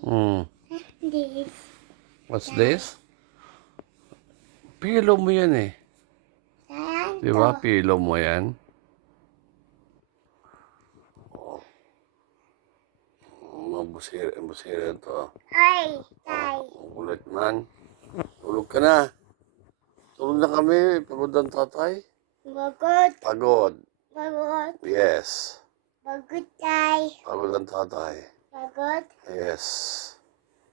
Hmm. This. What's this? Pillow mo yan eh. Saan Di to? ba? Pillow mo yan. Busira to. Ay, tay. Ang ulit man. Tulog ka na. Tulog na kami. Pagod ang tatay. Bagot. Pagod. Bagot. Yes. Bagot, tay. Pagod ang tatay. Bagot. Yes.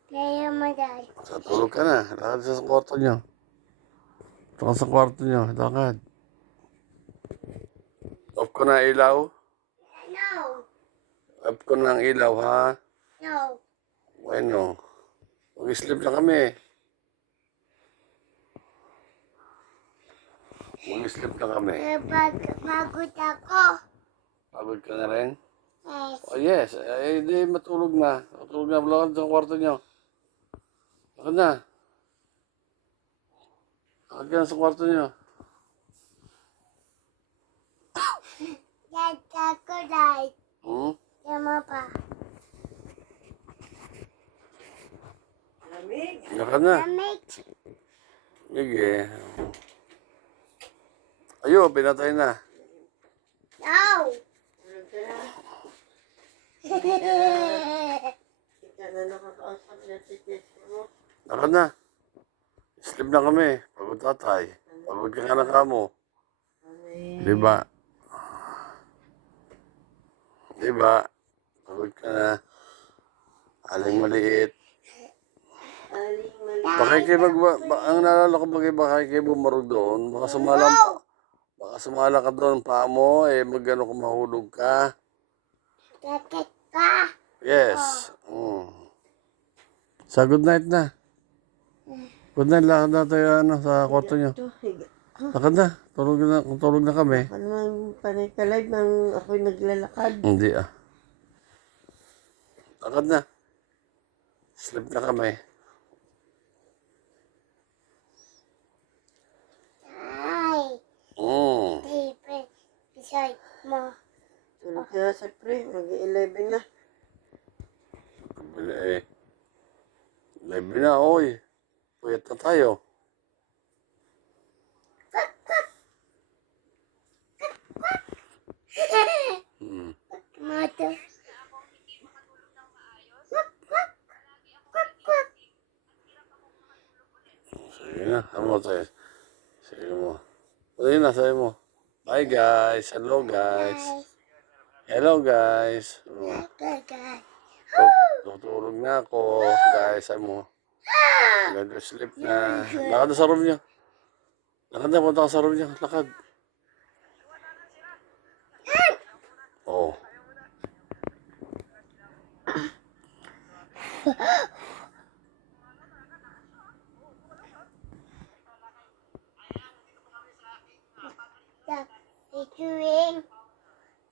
Kaya mo, tay. Sa tulog ka na. Lakad sa kwarto nyo. Ito sa kwarto nyo. Lakad. Off ko na ilaw. No. Off ko na ang ilaw, ha? No. Bueno. Mag-sleep na kami. Mag-sleep na kami. Bagot ako. Pagod ka na rin? Yes. Oh, yes. Eh, di matulog na. Matulog na. Lakad sa kwarto nyo. Lakad na. Lakad ka na sa kwarto nyo. Dad, ako, tay. Hmm? Tama pa. Lakad na. Lamig. Sige. Ayo, pinatay na. No. Lakad na. Sleep na kami. Pagod tatay. Pagod ka na kamo. Diba? Diba? Pagod ka na. Aling maliit. Bakit kayo ang naalala ko bakit kayo bumarog doon? Baka sumala ka doon, paa mo, magano kung mahulog ka. Kakit ka. Yes. Sa good night na. Good night, lakad na tayo sa kwarto nyo. Lakad na. Tulog na kami. Ano naman panay ka live nang ako'y naglalakad. Hindi Lakad na. Sleep na kami. Ay. Tape. Beside mo. Tulog ka na sa pre, mag-11 na. Live na, oy. Puyat na tayo. Mato. Sige na, ano tayo? Sige mo. Sige na, sabi mo. Bye guys. Hello guys. Hello guys. Gagay. Tutulog na ako. Guys, sabi mo. Go to sleep na. Lakad na sa room niya. Lakad na, punta ka sa room niya. Lakad. Oh. Ituwing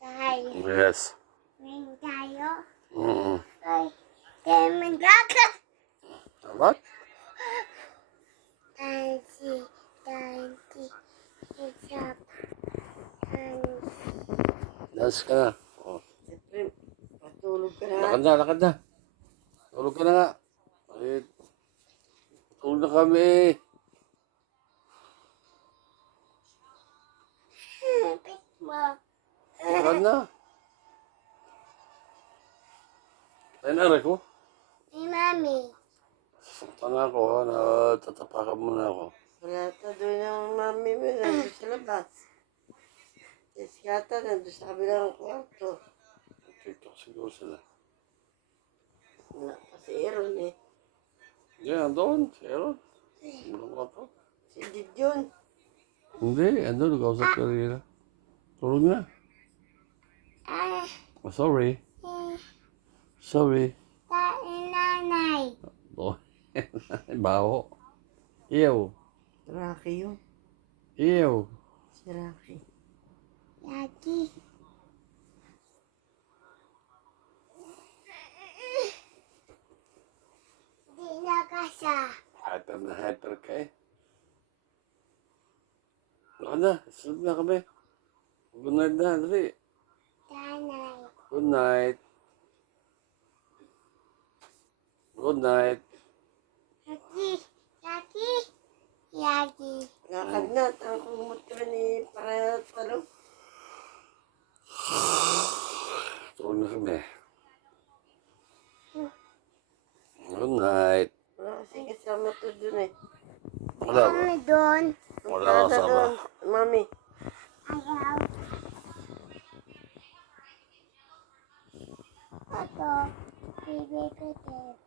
tayo. Yes. Ring tayo. Mm-mm. Ay, magaga. What? Tansi. Isap. Dance ka na. Oh. Siyempre, patulog ka na. Lakad na, lakad na. Tulog ka na nga. Ay, tulog na kami. Pit mo. Lakad na. Tayo na, Rico. Ni mami. Sakta na ako, ha. Tatapakan mo na ako. Wala ta doon yung mami mo, nandun sa labas. Yes, yata, nandun sa kabilang kwarto. TikTok siguro sila. Wala pa si Aaron eh. Yan, andun. Si Aaron. Ano ko to? Si Didion. Hindi, andun. Nag-ausap ka rin. Tulog na. Ah, Oh, sorry. Sorry. nanay. Oh, baho. Ew. Rocky yun. Ew. Si Rocky. Lagi. Di na kasya. Hater na hater ka eh. Baka na, sunod na kami. Good night na, dali. Nanay. Good night. Good night. Yagi. Yagi. Yagi. Lakad na. Ang kumot ka ni para talong. Tulog na kami. Good night. Wala kasi kasama to dun eh. Wala ba? Kami doon. Wala Punta kasama. doon, Mami. Ayaw. Ito. Bibi, bibi.